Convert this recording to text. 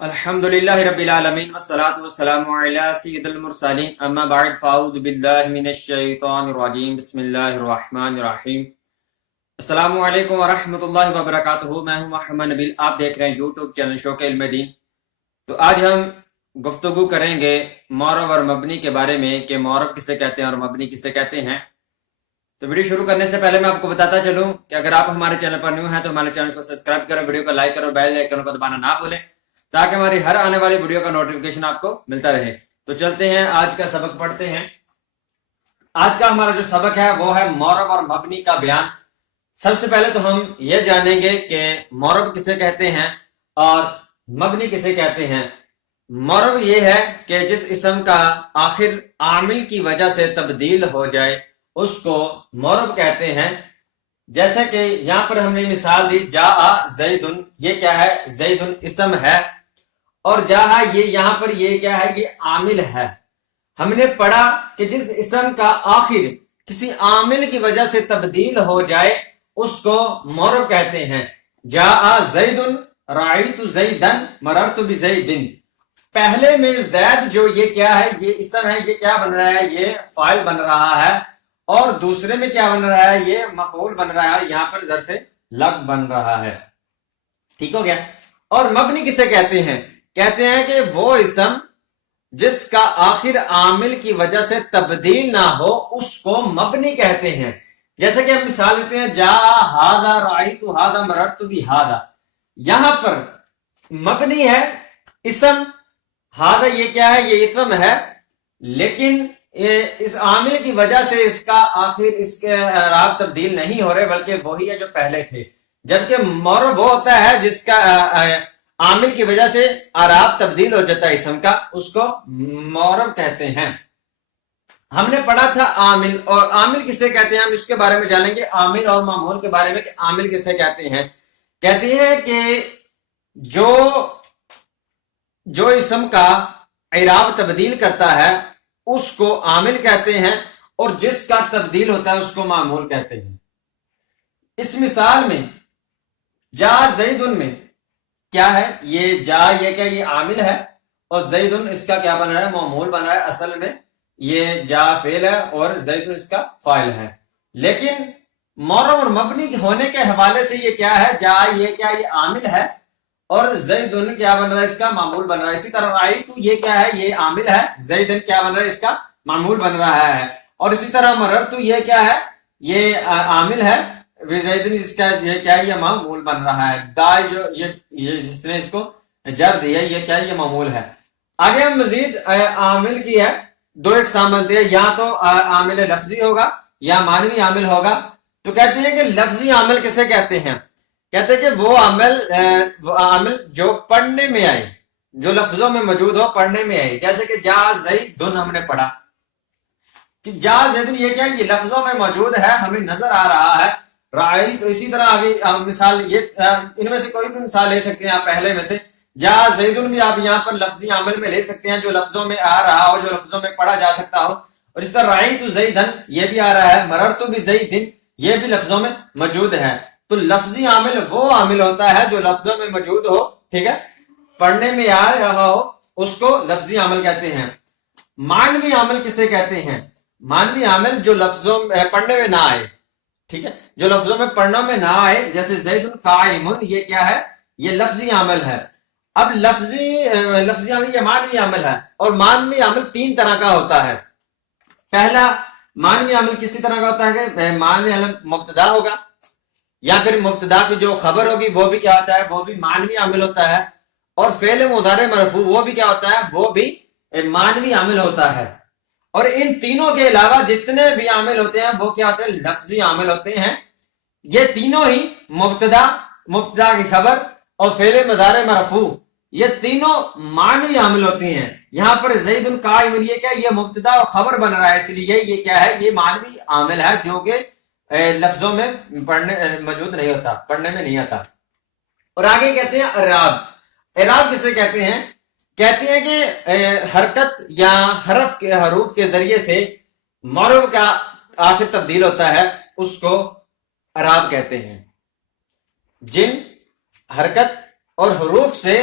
الحمدللہ رب العالمین والصلاة والسلام علی سید المرسلین اما بعد فاعوذ باللہ من الشیطان الرجیم بسم اللہ الرحمن الرحیم۔ السلام علیکم ورحمۃ اللہ وبرکاتہ۔ میں ہوں محمد نبیل، آپ دیکھ رہے ہیں یوٹیوب چینل شوق علم دین۔ تو آج ہم گفتگو کریں گے معرب اور مبنی کے بارے میں کہ معرب کسے کہتے ہیں اور مبنی کسے کہتے ہیں۔ تو ویڈیو شروع کرنے سے پہلے میں آپ کو بتاتا چلوں کہ اگر آپ ہمارے چینل پر نیو ہیں تو ہمارے چینل کو سبسکرائب کرو، ویڈیو کو لائک کرو، بیل آئیکن کو دبانا نہ بھولیں تاکہ ہماری ہر آنے والی ویڈیو کا نوٹیفیکیشن آپ کو ملتا رہے۔ تو چلتے ہیں آج کا سبق پڑھتے ہیں۔ آج کا ہمارا جو سبق ہے وہ ہے معرب اور مبنی کا بیان۔ سب سے پہلے تو ہم یہ جانیں گے کہ معرب کسے کہتے ہیں اور مبنی کسے کہتے ہیں۔ معرب یہ ہے کہ جس اسم کا آخر عامل کی وجہ سے تبدیل ہو جائے اس کو معرب کہتے ہیں۔ جیسے کہ یہاں پر ہم نے مثال دی جاء زیدن، یہ کیا ہے؟ زیدن اسم ہے، اور جاء یہ یہاں پر یہ کیا ہے؟ یہ عامل ہے۔ ہم نے پڑھا کہ جس اسم کا آخر کسی عامل کی وجہ سے تبدیل ہو جائے اس کو معرب کہتے ہیں۔ جاء زیدن رأیت زیدن مررت بزیدن، پہلے میں زید جو یہ کیا ہے؟ یہ اسم ہے، یہ کیا بن رہا ہے؟ یہ فاعل بن رہا ہے، اور دوسرے میں کیا بن رہا ہے؟ یہ مفعول بن رہا ہے، یہاں پر ظرف لگ بن رہا ہے۔ ٹھیک ہو گیا؟ اور مبنی کسے کہتے ہیں؟ کہتے ہیں کہ وہ اسم جس کا آخر عامل کی وجہ سے تبدیل نہ ہو اس کو مبنی کہتے ہیں۔ جیسے کہ ہم مثال دیتے ہیں جاء ھذا رأیت ھذا مررت بھذا، یہاں پر مبنی ہے اسم، ھذا یہ کیا ہے؟ یہ اسم ہے، لیکن اس عامل کی وجہ سے اس کا آخر اس کے اعراب تبدیل نہیں ہو رہے بلکہ وہی ہے جو پہلے تھے۔ جبکہ معرب وہ ہوتا ہے جس کا عامل کی وجہ سے اعراب تبدیل ہو جاتا ہے اسم کا، اس کو معرب کہتے ہیں۔ ہم نے پڑھا تھا عامل، اور عامل کسے کہتے ہیں ہم اس کے بارے میں جانیں گے، عامل اور معمول کے بارے میں کہ عامل کسے کہتے ہیں۔ کہتے ہیں کہ جو اسم کا اعراب تبدیل کرتا ہے اس کو عامل کہتے ہیں، اور جس کا تبدیل ہوتا ہے اس کو معمول کہتے ہیں۔ اس مثال میں جا زیدن میں کیا ہے؟ یہ جا یہ کیا؟ یہ عامل ہے، اور زیدن اس کا کیا بن رہا ہے؟ معمول بن رہا ہے۔ اصل میں یہ جا فعل ہے اور زیدن اس کا فاعل ہے، لیکن معرب اور مبنی ہونے کے حوالے سے یہ کیا ہے؟ جا یہ کیا؟ یہ عامل ہے، اور زیدن کیا بن رہا ہے؟ اس کا معمول بن رہا ہے۔ اسی طرح رأیت یہ کیا ہے؟ یہ عامل ہے، زیدن کیا بن رہا ہے؟ اس کا معمول بن رہا ہے۔ اور اسی طرح مررت یہ کیا ہے؟ یہ عامل ہے، زیدن اس کا یہ کیا ہے؟ یہ معمول بن رہا ہے۔ دا جو یہ جس نے اس کو جر دیا یہ کیا ہے؟ یہ معمول ہے۔ آگے ہم مزید عامل کی ہے دو اقسام بنتے ہیں، یا تو عامل لفظی ہوگا یا معنوی عامل ہوگا۔ تو کہتے ہیں کہ لفظی عامل کسے کہتے ہیں؟ کہتے ہیں کہ وہ عامل جو پڑھنے میں آئے، جو لفظوں میں موجود ہو، پڑھنے میں آئے۔ جیسے کہ جا زیدن ہم نے پڑھا کہ جا زیدن یہ کیا؟ یہ لفظوں میں موجود ہے، ہمیں نظر آ رہا ہے۔ رأیت اسی طرح آگے مثال یہ ان میں سے کوئی بھی مثال لے سکتے ہیں آپ، پہلے میں سے جا زیدن بھی آپ یہاں پر لفظی عامل میں لے سکتے ہیں جو لفظوں میں آ رہا ہو، جو لفظوں میں پڑھا جا سکتا ہو۔ اور اس طرح رأیت زیدن یہ بھی آ رہا ہے، مررت بزیدن یہ بھی لفظوں میں موجود ہے۔ تو لفظی عامل وہ عامل ہوتا ہے جو لفظوں میں موجود ہو، ٹھیک ہے، پڑھنے میں آ رہا ہو، اس کو لفظی عامل کہتے ہیں۔ معنوی عامل کسے کہتے ہیں؟ معنوی عامل جو لفظوں میں پڑھنے میں نہ آئے، ٹھیک ہے، جو لفظوں میں پڑھنے میں نہ آئے، جیسے زید قائم یہ کیا ہے؟ یہ لفظی عامل ہے۔ اب لفظی عامل یہ معنوی عامل ہے، اور معنوی عامل تین طرح کا ہوتا ہے۔ پہلا معنوی عامل کسی طرح کا ہوتا ہے کہ معنوی عامل مبتدا ہوگا، یا پھر مبتدا کی جو خبر ہوگی وہ بھی کیا ہوتا ہے؟ وہ بھی معنوی عامل ہوتا ہے۔ اور فعل مضارع مرفوع وہ بھی کیا ہوتا ہے؟ وہ بھی معنوی عامل ہوتا ہے۔ اور ان تینوں کے علاوہ جتنے بھی عامل ہوتے ہیں وہ کیا ہوتے ہیں؟ لفظی عامل ہوتے ہیں۔ یہ تینوں ہی مبتدا کی خبر اور فعل مضارع مرفوع یہ تینوں معنوی عامل ہوتے ہیں۔ یہاں پر زید قائم یہ کیا؟ یہ مبتدا اور خبر بن رہا ہے، اس لیے یہ کیا ہے؟ یہ معنوی عامل ہے جو کہ لفظوں میں پڑھنے موجود نہیں ہوتا، پڑھنے میں نہیں آتا۔ اور آگے کہتے ہیں اعراب۔ اعراب کسے کہتے ہیں؟ کہتے ہیں کہ حرکت یا حروف کے ذریعے سے معرب کا آخر تبدیل ہوتا ہے، اس کو اعراب کہتے ہیں۔ جن حرکت اور حروف سے